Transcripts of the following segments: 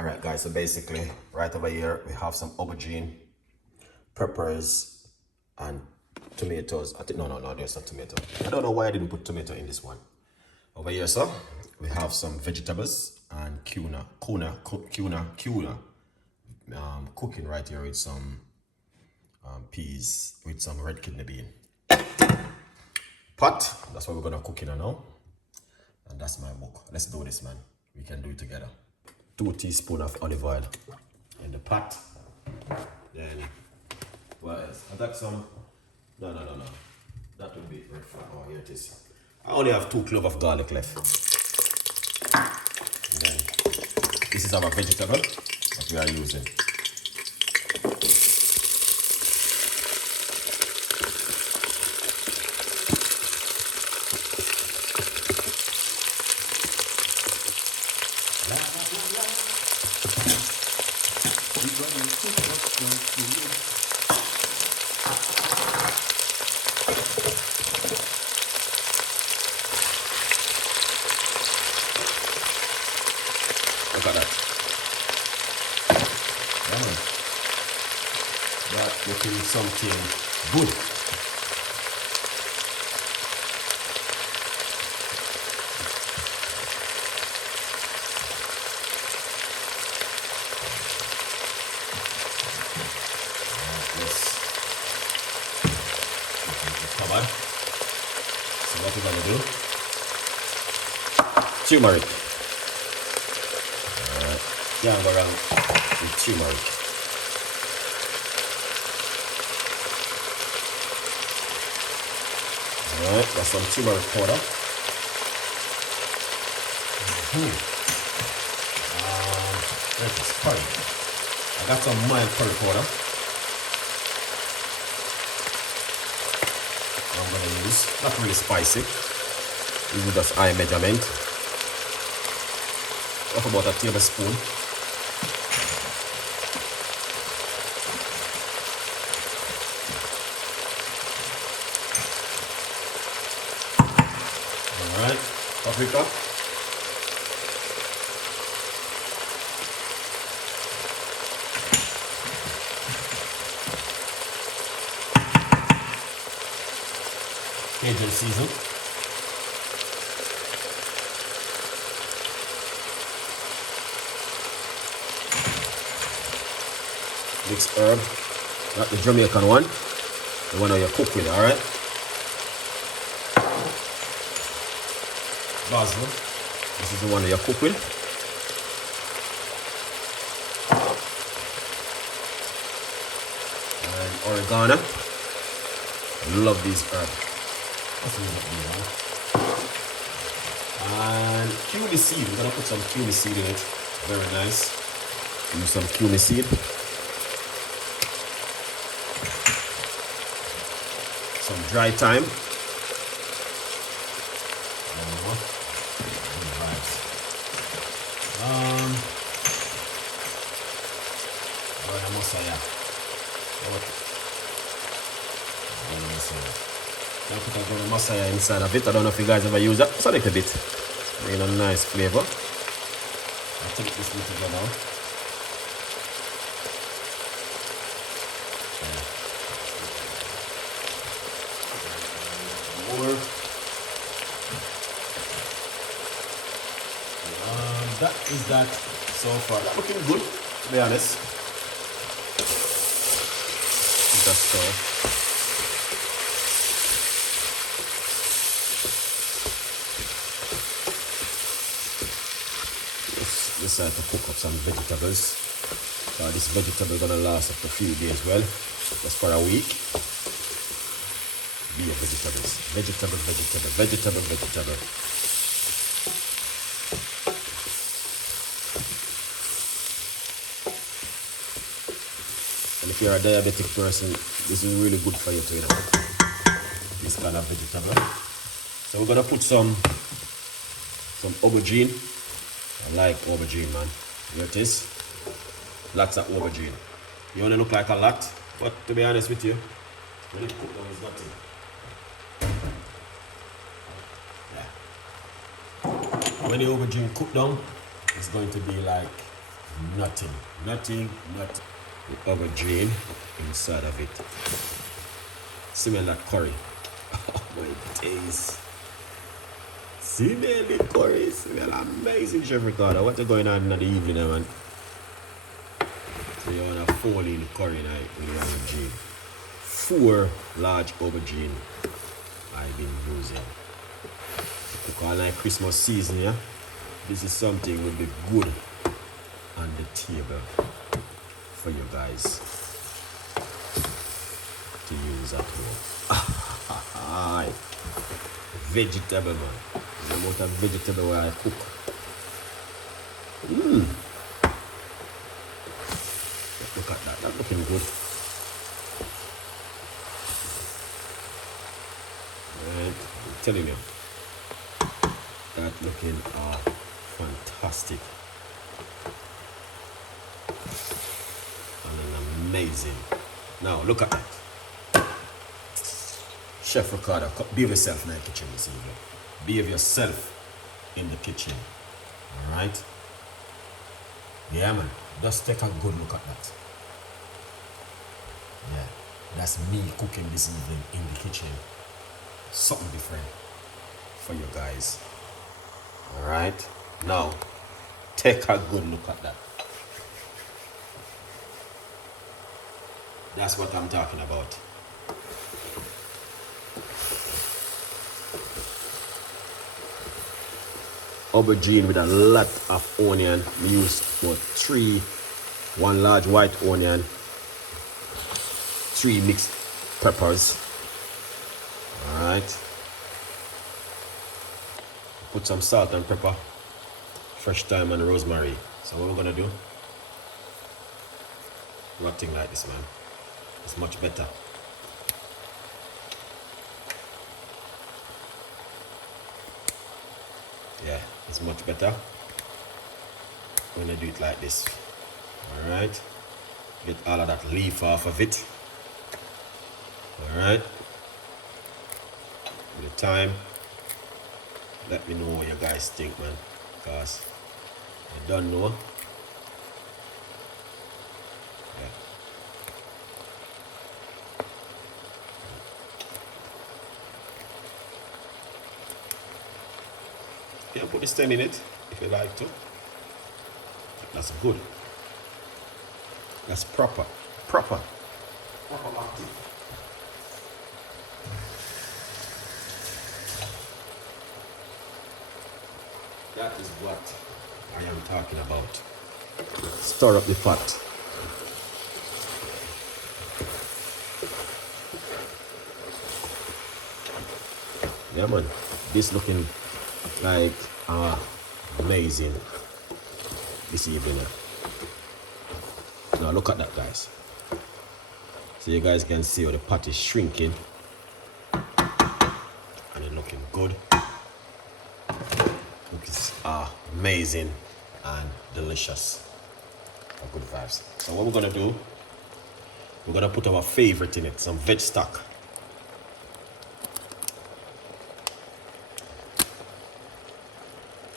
All right, guys, so basically right over here, we have some aubergine, peppers, and tomatoes. I think, no, there's not tomato. I don't know why I didn't put tomato in this one. Over here, so we have some vegetables and tuna cooking right here with some peas with some red kidney bean. Pot, that's what we're gonna cook in now. And that's my book. Let's do this, man. We can do it together. 2 teaspoons of olive oil in the pot. Then, what else? I got some, no. That would be very fun. Oh, here it is. I only have 2 cloves of garlic left. And then, this is our vegetable that we are using. Look at that. Yeah. That looking something good. Covered. So what we're gonna do? Turmeric. Yeah, go around with turmeric. Alright, that's some turmeric powder. That is curry. I got some mild curry powder. I'm gonna use, not really spicy. This is just eye measurement of about a tablespoon. Alright, paprika. Cajun season. Mixed herb, not the Jamaican one, the one that you cook with, alright? Basil, this is the one that you cook with. And oregano, I love these herbs. And cumin seed, we're gonna put some cumin seed in it, very nice. Use some cumin seed. Some dry thyme. Now put a little masaya inside of it. I don't know if you guys ever use that. Just a little bit. Bring a nice flavor. I'll take this little together now. That is that so far. That's looking good, to be honest. Just so. Decide to cook up some vegetables. This vegetable is gonna last up to a few days, well, just for a week. Be vegetables. Vegetable. And if you're a diabetic person, this is really good for you to eat this kind of vegetable. So we're gonna put some aubergine. I like aubergine, man. Here it is. Lots of aubergine. You wanna look like a lot, but to be honest with you, when it cook down, it's nothing. Yeah. When the aubergine cook down, it's going to be like Nothing. The aubergine inside of it. Smell that curry. Oh my days. Smell the curry. Smell amazing, Chef Ricardo. What's going on in the evening, man? So you want to fall in the curry night with the aubergine. 4 large aubergine I've been using. Because like Christmas season, yeah? This is something will be good on the table for you guys to use at home. Vegetable, man. The amount of vegetable where I cook. Look at that. That's looking good. And I'm telling you, that looking fantastic. And amazing. Now look at that. Chef Ricardo, behave yourself in the kitchen this evening. Behave yourself in the kitchen. Alright? Yeah, man. Just take a good look at that. Yeah. That's me cooking this evening in the kitchen. Something different for you guys. Alright? Now, take a good look at that. That's what I'm talking about. Aubergine with a lot of onion. We use about 1 large white onion, 3 mixed peppers. Alright. Put some salt and pepper, fresh thyme and rosemary. So what we're gonna do? Rotting like this, man. It's much better. Yeah, it's much better. We're gonna do it like this. Alright. Get all of that leaf off of it. Alright. With the time, let me know what you guys think, man. Because I don't know. You can put the stem in it if you like to. That's good. That's proper. Proper. That is what I am talking about. Stir up the pot. Yeah, man. This looking like amazing this evening. Now look at that, guys. So you guys can see how the pot is shrinking and it's looking good. It's amazing and delicious. Good vibes. So what we're gonna do, we're gonna put our favorite in it, some veg stock.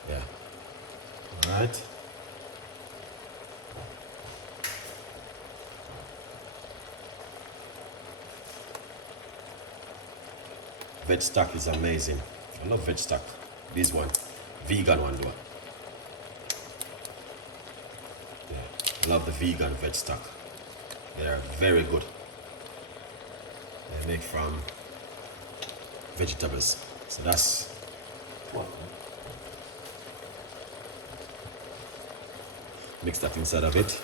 Yeah. All right. Veg stock is amazing. I love veg stock. This one, vegan one, do it. Yeah, love the vegan veg stock. They are very good. They make from vegetables. So that's what. Mix that inside of it.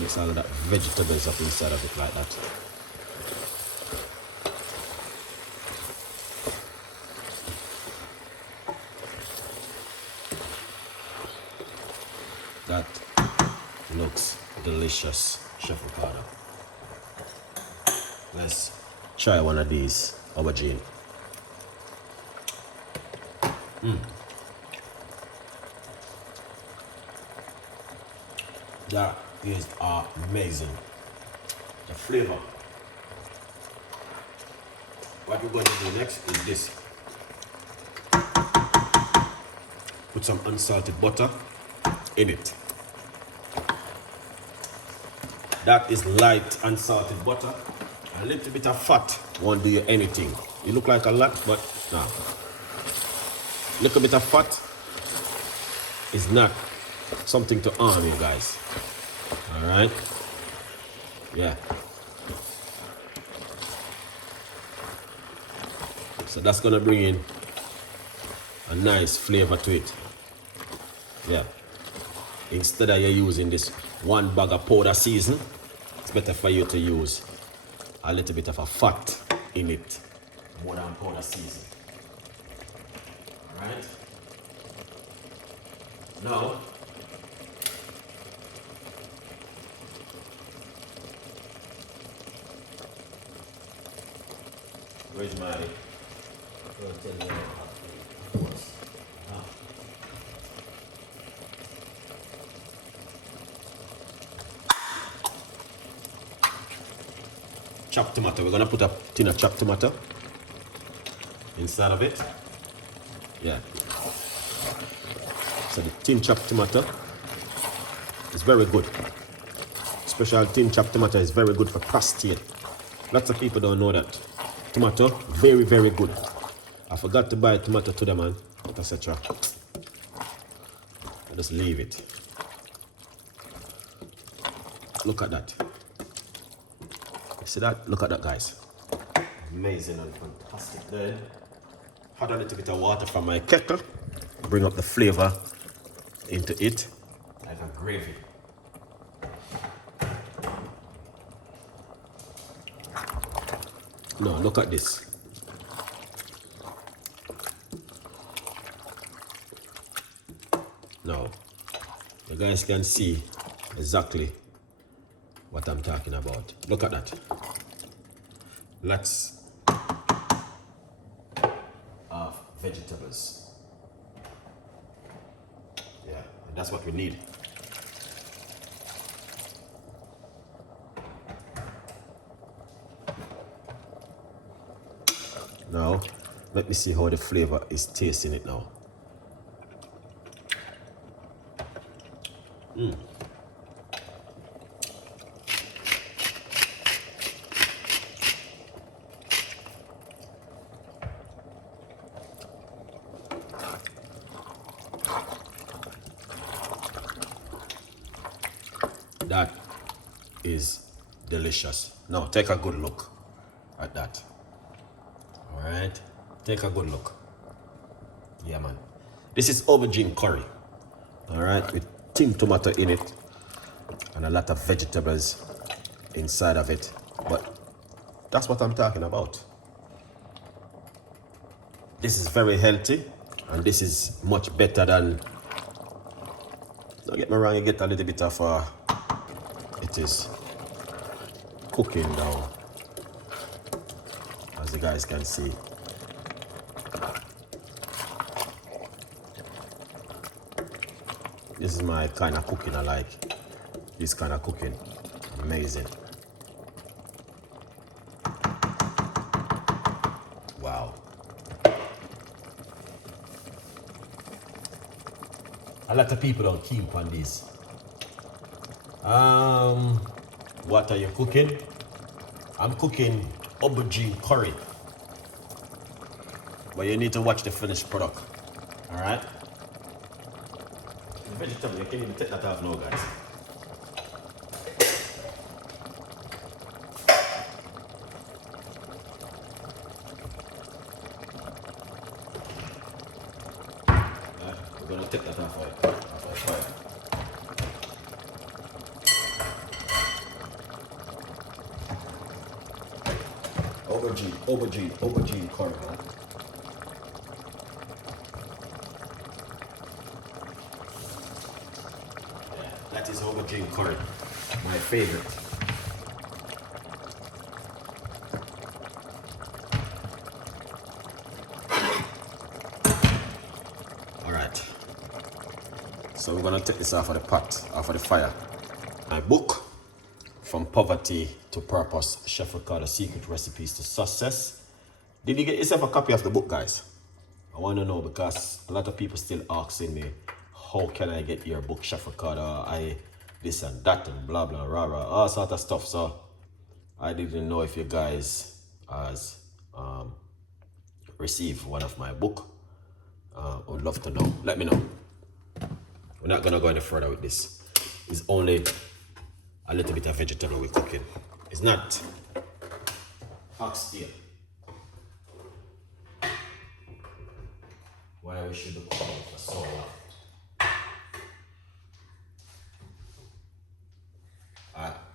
Mix all of that vegetables up inside of it like that. That looks delicious, Chef Ricardo. Let's try one of these aubergine. That is amazing. The flavor. What we're going to do next is this. put some unsalted butter in it. That is light unsalted butter. A little bit of fat won't do you anything. It look like a lot, but no. Little bit of fat is not something to harm you guys. All right? Yeah. So that's gonna bring in a nice flavor to it. Yeah. Instead of you using this 1 bag of powder season, it's better for you to use a little bit of a fat in it more than powder season. All right. Now, where's my? Chopped tomato. We're gonna put a tin of chopped tomato inside of it. Yeah. So the tin chopped tomato is very good. Special tin chopped tomato is very good for prostate. Lots of people don't know that. Tomato, very, very good. I forgot to buy tomato today, man. Etc. I just leave it. Look at that. See that? Look at that, guys. Amazing and fantastic. Then, add a little bit of water from my kettle. Bring up the flavor into it, like a gravy. No, look at this. Now, you guys can see exactly what I'm talking about. Look at that. Lots of vegetables. Yeah, and that's what we need. Now, let me see how the flavor is tasting it now. That is delicious. Now take a good look at that. All right, take a good look. Yeah, man. This is aubergine curry. All right, with tin tomato in it and a lot of vegetables inside of it. But that's what I'm talking about. This is very healthy, and this is much better than. Don't get me wrong, you get a little bit of it is cooking now, as you guys can see. This is my kind of cooking I like. This kind of cooking. Amazing. Wow. A lot of people don't keep on this. What are you cooking? I'm cooking aubergine curry. But you need to watch the finished product. Alright? The vegetable, you can't even take that off now, guys. We're gonna take that off the fire. Aubergine curry, man. Yeah, that is aubergine curry, my favorite. All right. So we're gonna take this off of the pot, off of the fire. My book, From Poverty to Purpose, Chef Ricardo Secret Recipes to Success. Did you get yourself a copy of the book, guys? I want to know because a lot of people still asking me, how can I get your book, Chef Ricardo? This and that and blah blah rah rah, all sort of stuff. So I didn't know if you guys has received one of my book. Would love to know. Let me know. We're not gonna go any further with this. It's only a little bit of vegetable we're cooking. It's not oxtail. Why we should be cooking for so long.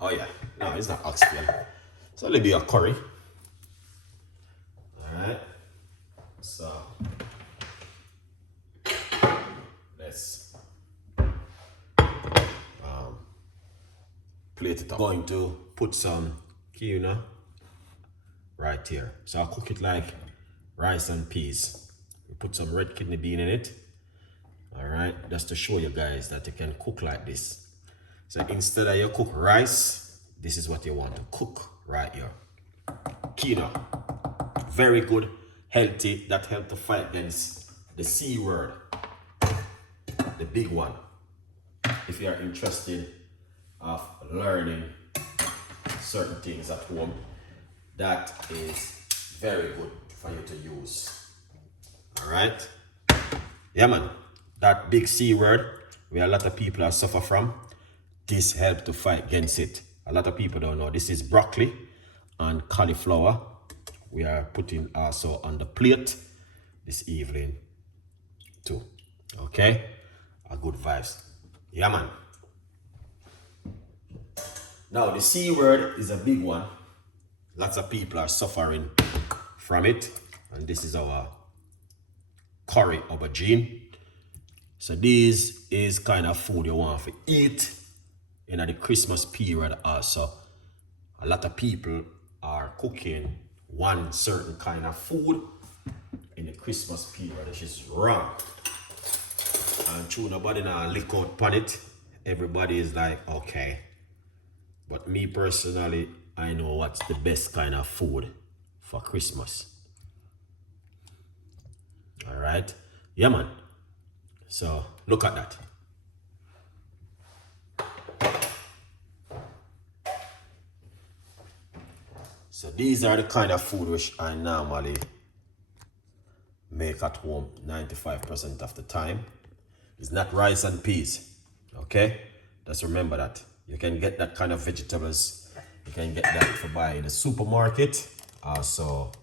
Oh yeah, no, it's not oxtail. It's only be a curry. Alright. So let's plate it up. I'm going to put some quinoa right here. So I'll cook it like rice and peas. We put some red kidney bean in it. Alright, just to show you guys that you can cook like this. So instead of you cook rice, this is what you want to cook right here. Quinoa. Very good, healthy, that help to fight against the C word. The big one. If you are interested of learning certain things at home, that is very good for you to use. Alright? Yeah man, that big C word where a lot of people are suffer from, this helps to fight against it. A lot of people don't know. This is broccoli and cauliflower. We are putting also on the plate this evening too. Okay? A good vibes. Yeah man. Now the C word is a big one. Lots of people are suffering from it. And this is our curry aubergine. So this is kind of food you want to eat in the Christmas period also. A lot of people are cooking one certain kind of food in the Christmas period, which is wrong. And true, nobody now lick out upon it. Everybody is like, okay. But me personally, I know what's the best kind of food for Christmas. Alright? Yeah man. So look at that. So these are the kind of food which I normally make at home 95% of the time. It's not rice and peas. Okay? Just remember that. You can get that kind of vegetables. You can get that for buy in the supermarket. Also,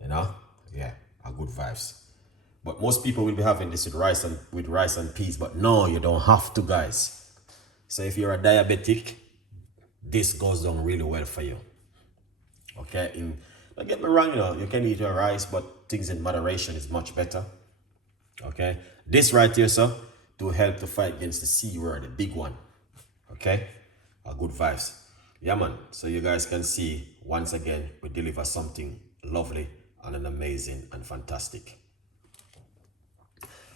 you know, yeah, a good vibes. But most people will be having this with rice and peas. But no, you don't have to, guys. So if you're a diabetic, this goes down really well for you. Okay, don't get me wrong, you know, you can eat your rice, but things in moderation is much better. Okay, this right here, sir, to help to fight against the C word, the big one. Okay, a good vibes. Yeah, man. So you guys can see, once again, we deliver something lovely and an amazing and fantastic.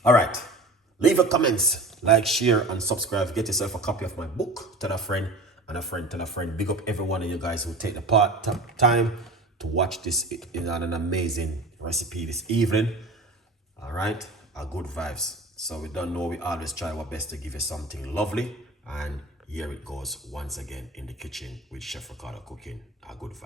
All right, leave a comments, like, share, and subscribe. Get yourself a copy of my book. Tell a friend. And a friend, tell a friend. Big up every one of you guys who take the time to watch this in an amazing recipe this evening. All right, a good vibes. So we don't know, we always try our best to give you something lovely. And here it goes once again in the kitchen with Chef Ricardo Cooking. A good vibe.